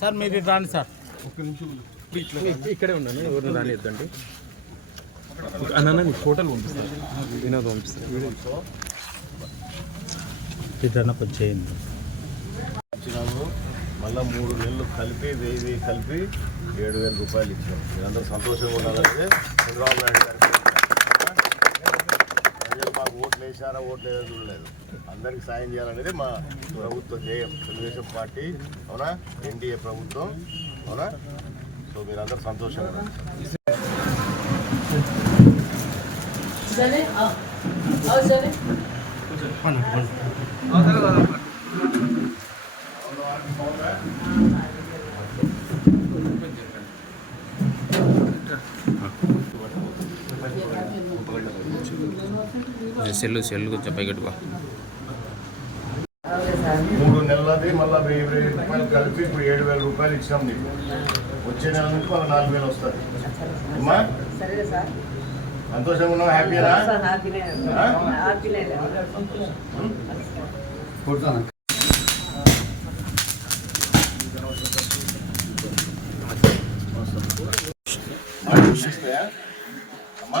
Sir మీరు రాండి sir ఇక్కడే ఉన్నాను ఎవరిని రానిద్దండి అన్న నీకు ఫోటోలు పంపిస్తాను వినోద్ పంపిస్తాను ఇదన్నా కొంచెం చేయండి మళ్ళా మూడు నెలలు కలిపి వెయ్యి వెయ్యి కలిపి ఏడు వేల రూపాయలు ఇచ్చాం. మీరందరూ సంతోషంగా ఉండాలంటే చంద్రబాబు నాయుడు గారికి ప్రజలు మాకు ఓట్లు వేసారా ఓట్లు వేయడం చూడలేదు. అందరికి సాయం చేయాలనేది మా ప్రభుత్వ ధ్యేయం. తెలుగుదేశం పార్టీ అవునా? ఎన్డీఏ ప్రభుత్వం అవునా? సో మీరందరూ సంతోషంగా ఉండండి సరే సరే. సెల్లు సెల్లు కొంచెం పైగట్టుకో మూడు నెలలది మళ్ళీ వెయ్యి వెయ్యి రూపాయలు కలిపి ఇప్పుడు ఏడు వేల రూపాయలు ఇచ్చినాం నీకు. వచ్చే నెల నుంచి మళ్ళీ నాలుగు వేలు వస్తుంది. అమ్మా? సంతోషంగా ఉన్నావు హ్యాపీనే హ్యాపీనే అమ్మా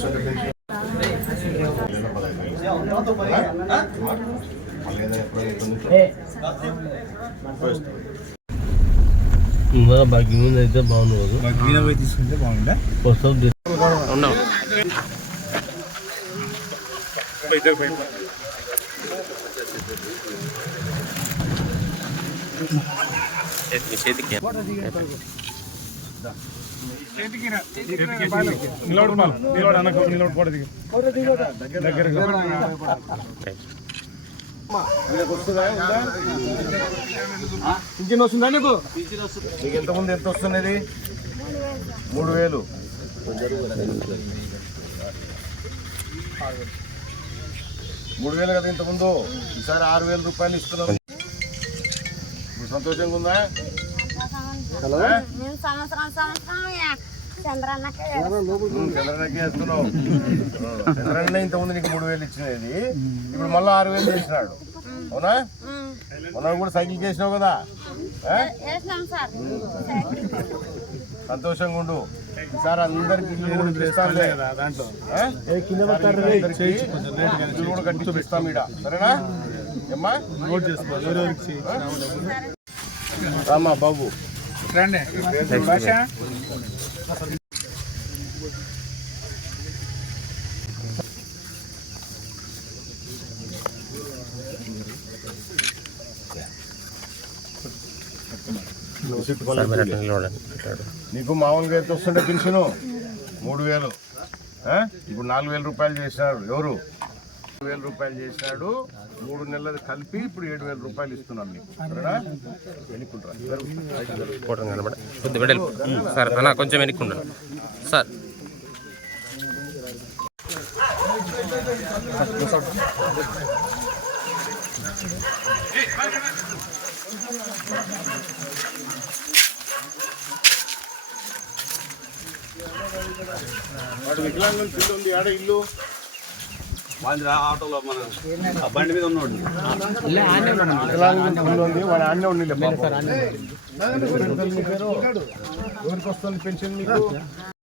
అవుతుంది? ఎప్పుడు వస్తుంది? భాగ్యం ముందు అయితే తీసుకుంటే బాగుందా ఉన్నాం చేతికి నిలబడు పాలు నిలబడు నిలబడు వస్తుందా? పింఛన్ వస్తుందా నీకు నీకు ఎంతమంది ఎంత వస్తున్నది మూడు వేలు మూడు వేలు కదా ఇంతకుముందు ఈసారి ఆరు వేల రూపాయలు ఇస్తున్నాం సంతోషంగా ఉందా నేను సంవత్సరం సంవత్సరం ఇంతకుముందు నీకు మూడు వేలు ఇచ్చినది. ఇప్పుడు మళ్ళీ ఆరు వేలు చేసినాడు. అవునా? మొన్న కూడా సైకిల్ చేసినావు కదా? సార్. సంతోషంగా ఉండు. ఈసారి అందరికి ఇల్లు కూడా కట్టిస్తాం సరేనా? ఏమ్మా? ఆ? రామ్మా బాబు. రండి. భాష. నీకు మామూలుగా అయితే వస్తుండే పెన్షను మూడు వేలు. ఇప్పుడు నాలుగు వేల రూపాయలు చేసినారు. ఎవరు? వేల రూపాయలు చేసినాడు మూడు నెలలు కలిపి ఇప్పుడు ఏడు వేల రూపాయలు ఇస్తున్నాం మీకు. సార్ అన్న కొంచెం వెనక్కుండండి సార్. వాడు వికలాంగుల పిల్ల ఉంది ఆడ ఇల్లు. ఆటోలో మన బండి మీద ఉన్నాడు.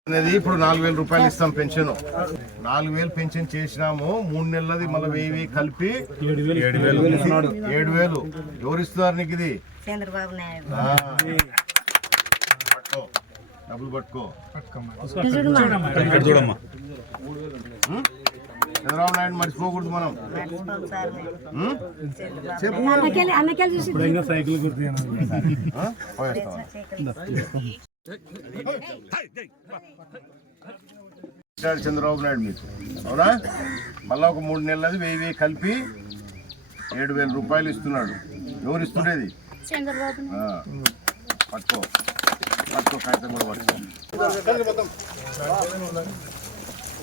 అనేది ఇప్పుడు నాలుగు వేల రూపాయలు ఇస్తాం పెన్షన్. నాలుగు వేలు పెన్షన్ చేసినాము మూడు నెలలది మళ్ళీ వెయ్యి వెయ్యి కలిపి ఏడు వేలు. ఏడు వేలు. ఎవరు ఇస్తున్నారు నీకు ఇది? చంద్రబాబు నాయుడు. డబ్బులు పట్టుకో. ఇక్కడ చూడమ్మా? చంద్రబాబు నాయుడు మర్చిపోకూడదు మనం? చెప్పు. సైకిల్ చంద్రబాబు నాయుడు మీకు. అవునా? మళ్ళా ఒక మూడు నెలలది వెయ్యి వెయ్యి కలిపి ఏడు వేల రూపాయలు ఇస్తున్నాడు. ఎవరు ఇస్తుండేది? పట్టుకో. పట్టుకో కాగితం కూడా పట్టుకో.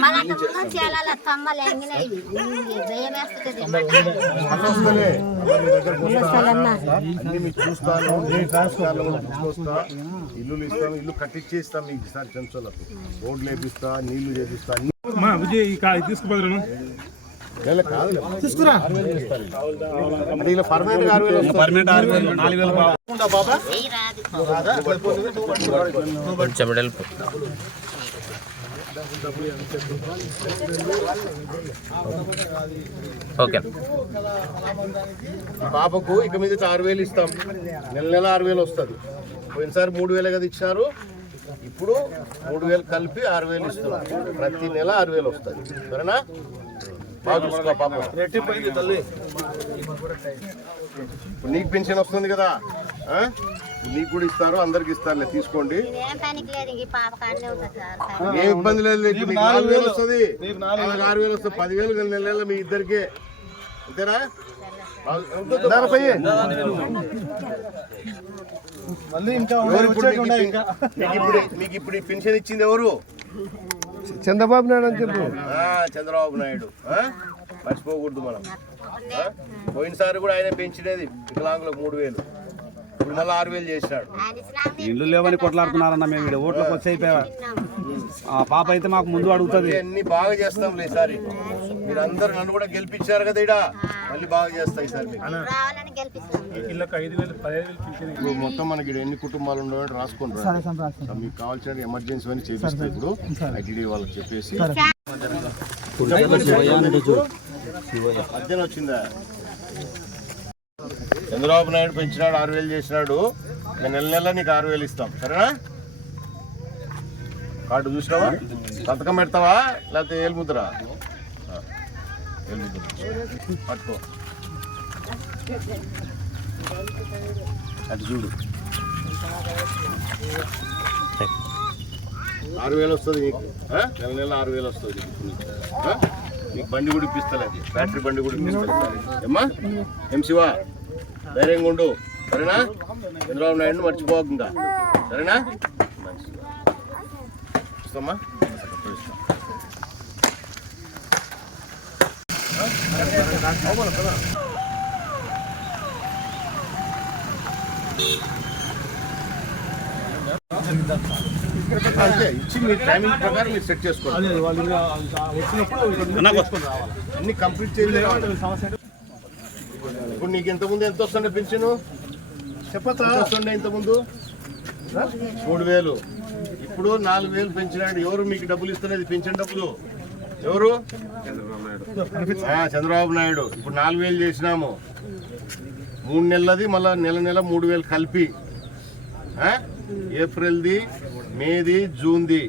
మనకు చూస్తాను ఇల్లు ఇల్లులు ఇస్తాం ఇల్లు కట్టించి ఇస్తాం మీకు సార్ చెంచోళ్ళకు రోడ్లు వేపిస్తా నీళ్ళు చేపిస్తా విజయ్ ఈ తీసుకురా. కొంచెం ఓకే. పాపకు ఇక మీద ఆరు వేలు ఇస్తాం. నెల నెల ఆరు వేలు వస్తుంది. పోయినసారి మూడు వేలే కదా ఇచ్చారు. ఇప్పుడు మూడు వేలు కలిపి ఆరు వేలు ఇస్తున్నాం. ప్రతి నెల ఆరు వేలు వస్తుంది. సరేనా? నీకు పెన్షన్ వస్తుంది కదా ఆ? నీకు కూడా ఇస్తారు అందరికి ఇస్తారులే తీసుకోండి. ఏం ఇబ్బంది లేదు నీకు నాలుగు వేలు వస్తుంది. ఆరు వేలు. వస్తుంది పదివేలు నెల నెల మీ ఇద్దరికే. అంతేనా? మళ్ళీ ఇంకా ఇప్పుడు మీకు ఇప్పుడు మీకు ఇప్పుడు ఈ పెన్షన్ ఇచ్చింది ఎవరు? చంద్రబాబు నాయుడు అని చెప్పు. చంద్రబాబు నాయుడు. మర్చిపోకూడదు మనం. పోయినసారి కూడా ఆయన పెంచినది వికలాంగులకు మూడు వేలు. మళ్ళీ ఆరు వేలు చేసినాడు ఇల్లు లేవని కొట్లాడుతున్నారన్న మేము ఇక్కడ ఓట్లకు వచ్చి అయిపోయా ఆ పాప అయితే మాకు ముందు అడుగుతుంది. అన్ని బాగా చేస్తాంలే ఈసారి. మీరు అందరు నన్ను కూడా గెలిపించారు కదా ఇడ మళ్ళీ బాగా చేస్తా వేలు పింఛన్ ఇప్పుడు మొత్తం మనకి ఎన్ని కుటుంబాలు ఉండవు రాసుకోండి రా. మీకు కావాల్సిన ఎమర్జెన్సీ అని చేపిస్తాయి ఇప్పుడు. ఐటీడీ వాళ్ళకి చెప్పేసి. మధ్యన వచ్చిందా? చంద్రబాబు నాయుడు పెంచినాడు ఆరు వేలు చేసినాడు. నెల నెల నీకు ఆరు వేలు ఇస్తాం. సరేనా? కార్డు చూసినావా? సంతకం పెడతావా? లేకపోతే ఏలుముద్ర ఏలుముద్ర పట్టుకో. అది చూడు. ఆరు వేలు వస్తుంది నీకు. నెల నెల ఆరు వేలు వస్తుంది నీకు. బండి కూడా ఇప్పిస్తాను అది. బ్యాటరీ బండి కూడా ఇప్పిస్తాను ఏమ్మా? ఏం శివ? ధైర్యంగా ఉండు. సరేనా? చంద్రబాబు నాయుడు మర్చిపోకుండా సరేనా? ఇస్తామా కదా అంతే ఇచ్చి మీ టైమింగ్ ప్రకారం మీరు సెట్ చేసుకోవాలి. అన్ని కంప్లీట్ చేయలేదు ఇప్పుడు నీకు ఇంత ముందు ఎంత వస్తుండే పెన్షన్ చెప్పచ్చా వస్తుండే ఇంత ముందు మూడు వేలు. ఇప్పుడు నాలుగు వేలు పెంచినాడు. ఎవరు మీకు డబ్బులు ఇస్తున్నది పెన్షన్ డబ్బులు? ఎవరు? ఆ, చంద్రబాబు నాయుడు. ఇప్పుడు నాలుగు వేలు చేసినాము. మూడు నెలలది మళ్ళా నెల నెల మూడు వేలు కలిపి. ఆ? ఏప్రిల్ది మేది జూన్ది.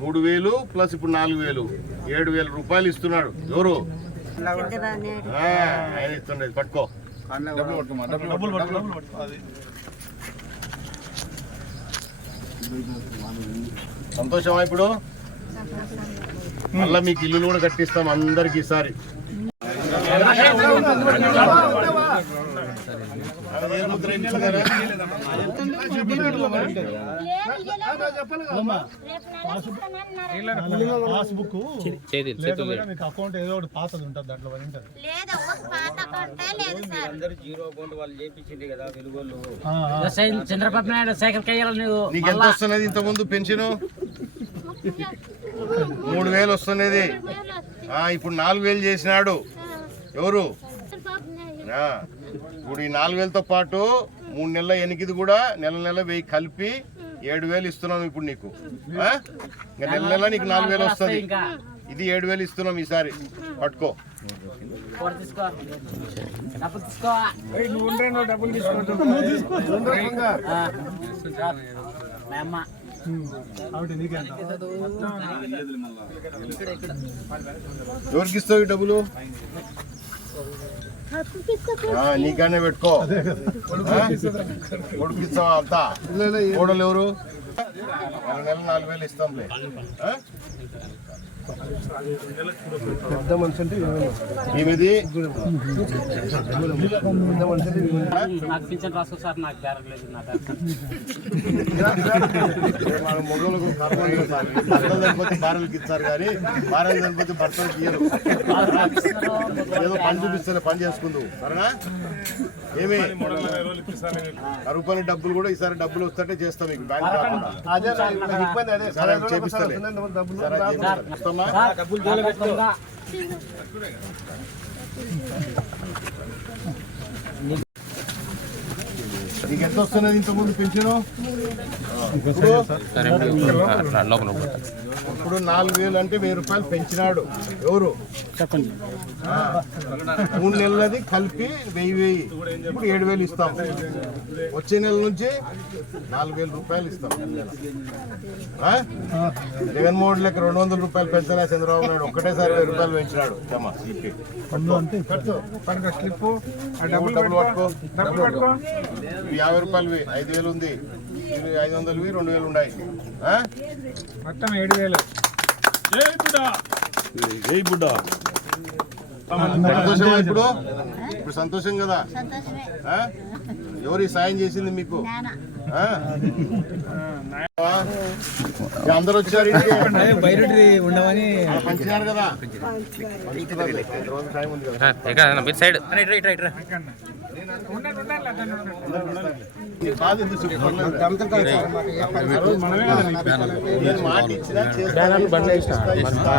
మూడు వేలు ప్లస్ ఇప్పుడు నాలుగు వేలు. ఏడు వేల రూపాయలు ఇస్తున్నాడు. ఎవరు? ఆయన ఇస్తుండేది పట్టుకో. సంతోషమా ఇప్పుడు? మళ్ళీ మీకు ఇల్లు కూడా కట్టిస్తాం అందరికి ఈసారి అది ఏ ముద్ర ఇచ్చిందరా? పాస్బుక్ మీకు అకౌంట్ ఏదో ఒకటి పాతది ఉంటుంది దాంట్లో పడి ఉంటుంది. చంద్రబాబు నాయుడు సైకిల్ కయ్యాలి నువ్వు నీకు ఎంత వస్తున్నది ఇంత ముందు పెన్షన్? మూడు వేలు వస్తున్నది. ఇప్పుడు నాలుగు వేలు చేసినాడు. ఎవరు? ఇప్పుడు ఈ నాలుగు వేలతో పాటు మూడు నెలల ఎనికిది కూడా నెల నెల వెయ్యి కలిపి ఏడు వేలు ఇస్తున్నాం ఇప్పుడు నీకు. ఆ? ఇంకా నెల నెల నీకు నాలుగు వేలు వస్తుంది. ఇంకా ఇది ఏడు వేలు ఇస్తున్నాం ఈసారి. పట్టుకో. ఎవరికి ఇస్తావు ఈ డబ్బులు? నీకనే పెట్టుకో. ఇస్తావా అంతా? కోడలు ఎవరు? నెల నెల నాలుగు వేలు ఇస్తాంలే. ఈమెది నాకు పింఛన్ రాసుకో సార్ నాకు బేరలేదు నాకు మొగలకు కర్మ లేదు సార్. భర్తలు చనిపోతే భార్యలకు ఇస్తారు కానీ చనిపోతే భర్తలకు ఇయ్యరు. ఏదో పని చూపిస్తే పని చేసుకుందు సరేనా? ఏమి? పని డబ్బులు కూడా ఈసారి డబ్బులు వస్తుంటే చేస్తాం మీకు బ్యాంక్ కాకుండా సరే నీకు ఎంత వస్తున్నది ఇంతకుముందు? పెన్షన్? లోపల. ఇప్పుడు నాలుగు వేలు అంటే వెయ్యి రూపాయలు పెంచినాడు. ఎవరు? చెప్పండి. మూడు నెలలది కలిపి వెయ్యి వెయ్యి. ఇప్పుడు ఏడు వేలు ఇస్తాం. వచ్చే నెల నుంచి నాలుగు వేల రూపాయలు ఇస్తాం? జగన్మోహన్ లెక్క రెండు వందల రూపాయలు పెంచలే చంద్రబాబు నాయుడు? ఒక్కటేసారి వెయ్యి రూపాయలు పెంచినాడు. జమ సీపీ డబ్బులు డబ్బులు పట్టుకో. యాభై రూపాయలువి ఐదు వేలు ఉంది. ఐదు వందలవి రెండు వేలు ఉన్నాయి? మొత్తం ఏడు వేలు. సంతోషమా ఇప్పుడు? ఇప్పుడు సంతోషం కదా? సంతోషమే. ఆ? ఎవరు సాయం చేసింది మీకు? అందరూ వచ్చారు ఇంటికి. ఉండమని పంచినారు కదా? సైడ్. ఉండండి ఉండండి అతను మనమే కదా